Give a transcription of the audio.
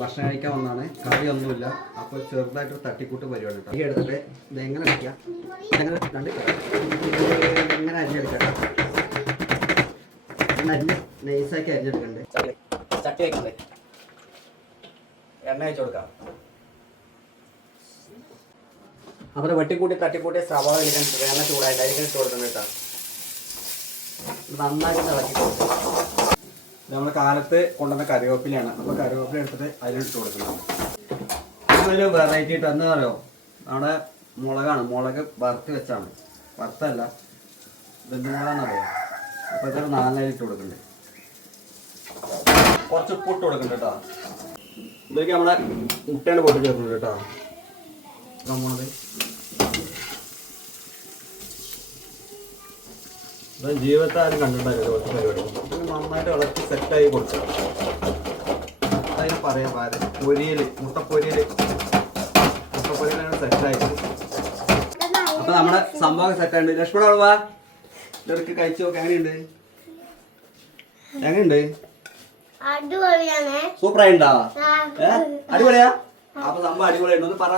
ഭക്ഷണം കഴിക്കാൻ വന്നാണ്. കറിയൊന്നുമില്ല. അപ്പോൾ ചെറുതായിട്ടൊരു തട്ടിക്കൂട്ട് പരിപാടി കേട്ടോ. ഈ എടുത്തിട്ട് ഇതെങ്ങനെ വയ്ക്കാം, ഇതെങ്ങനെ കണ്ട് ഇങ്ങനെ അരിഞ്ഞെടുക്കാം. അരിഞ്ഞ് നൈസാക്കി അരിഞ്ഞെടുക്കണ്ടേ. ചട്ടി വയ്ക്കണ്ടേ, എണ്ണ വെച്ച് കൊടുക്കാം. അപ്പോൾ വെട്ടിക്കൂട്ടി തട്ടിക്കൂട്ടി സവാള എണ്ണ ചൂടായിട്ട് അതിലേക്ക് ഇട്ട് കൊടുക്കണം കേട്ടോ. നന്നായിട്ട് ഇളക്കി കൊടുക്കും. നമ്മൾ കാലത്ത് കൊണ്ടുവന്ന കറിവേപ്പിലയാണ്. അപ്പോൾ കറിവേപ്പില എടുത്തിട്ട് അതിലിട്ട് കൊടുക്കണം. ഇതിൽ വെറൈറ്റി ഇട്ട് എന്താ പറയുമോ, നമ്മുടെ മുളകാണ്. മുളക് വറുത്ത് വെച്ചാണ്, വറുത്തല്ല, ബന്ധുമുളകാണെന്നറിയാം. അപ്പോൾ ഇതൊരു 4 ഇട്ട് കൊടുക്കണ്ടേ. കുറച്ച് ഉപ്പ് ഇട്ട് കൊടുക്കണ്ട കേട്ടോ. ഇതിലേക്ക് നമ്മുടെ മുട്ടേൻ്റെ പൊട്ടി ചേർക്കുന്നുണ്ട് കേട്ടോ. നമ്മളത് ജീവിതത്തെ ആരും കണ്ടിട്ടുണ്ടായിരുന്നു കുറച്ച് പരിപാടി. നന്നായിട്ട് ഇളക്കി സെറ്റായി കൊടുക്കുക. അതിന് പറയാം പാര് പൊരിയൽ, മുട്ടപ്പൊരിയലാണ് സെറ്റായിട്ട്. അപ്പൊ നമ്മുടെ സംഭവം സെറ്റായിട്ട് ലക്ഷ്മണ വാ ഇവർക്ക് കഴിച്ചു നോക്കാം. എങ്ങനെയുണ്ട്? സൂപ്പറായിണ്ടാ? അടിപൊളിയാ? അപ്പൊ സംഭവം അടിപൊളിയായിട്ട് ഒന്ന് പറ.